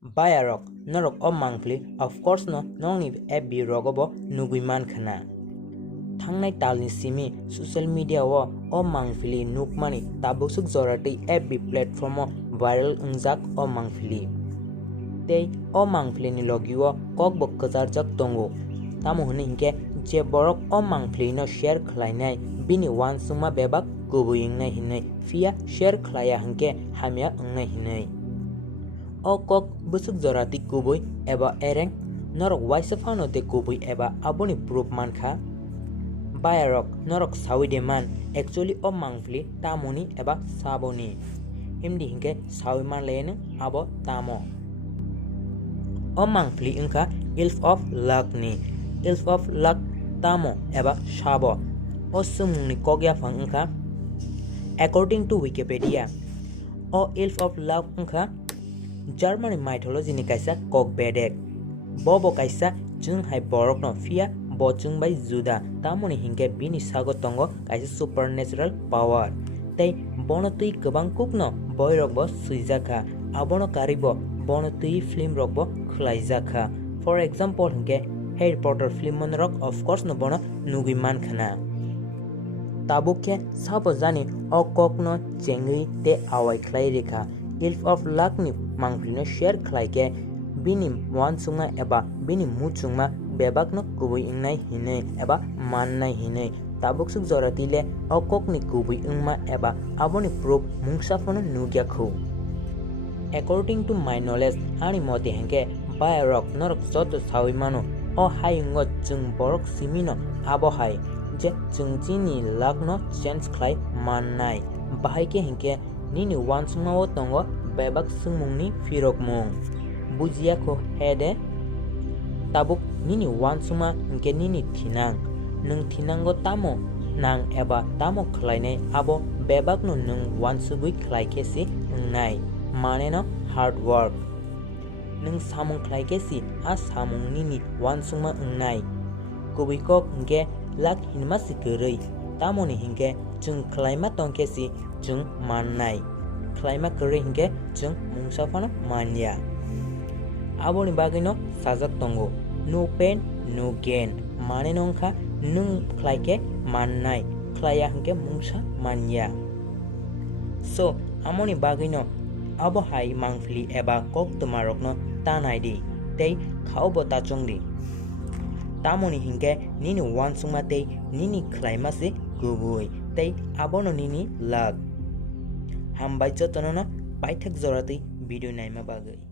Bayarok norok o mangfli of course no nongni FB rogobo nuguiman khana. Thangnai talni simi social media o mangfili nukmani tabusuk zorati FB platform o viral ungjak o mangfili. Tei o mangfili ni logiwo kokbok kajarjak tongo. Tamo hune hinke je borok o mangfili no share khlainai bini wansungma bebak kubui ingnai hinai fia share khlaya hinke hamya ingnai hinai. O kok busuk zorati kubui eba ereng norok waisafano de kubui eba aboni proof mankha. Bayarok norok sawide man actually o mangfli tamoni eba saboni. Himdi hinke sawi man lene abo tamo. O mangfli inka elf of luck ni. Elf of luck tamo eba sabo. O sumungni kogya fang inka. According to Wikipedia, o elf of luck inka Germanic mythology ni kaisa Kokborok. Bobo kaisa chung hai borok no fia bo chung bai juda tamoni hinke bini sago tongo kaisa supernatural power. Tei bono tui kwbang kuk no boyrok bo suijaka abono karibo bono tui film rok bo khlaijaka. For example hinke Harry Potter film monrok of course no bono nugui man khana. Tabukhe sabo jani o kok no chengui te awai khlai rekha. Elf of luck ni mangfli no share khlaike bini wansungma eba bini muchungma bebak no kubui ingnai hinai eba mannai hinai tabuk suk joratile o kok ni kubui ingma eba aboni proof mungsafono nugyakho. According to my knowledge ani mote henke Bayarok norok joto sawi mano o hayungo chung borok simino abo hai je chungchini luck no change khlai mannai bahaike henke nini wansungma o tongo bebak sungmungni firokmung bujia ko hede tabuk nini wansungma hinke nini thinang nung thinango tamo nang eba tamo khlainai abo bebak no nung wansugui khlaike si ngnai mane no hard work nung samung khlaike si a samung nini wansungma ngnai kubui kok hinke lak hinma si gurui tamoni hinke chung khlaima tongke si chung mannai khlaima kore hinke chung mungsafano manya. Aboni bagino sajak tongo no pain no gain mane nongkha nung khlaike mannai khlaya hinke mungsa manya. So amoni bagino abo hai mangfli eba kok tumarok no tanai di tei khaubo tachong di tamoni hinke nini wansungma tei nini khlaima si gubui tei abono nini luck hambai jotono no paithak jorati video naima bagai.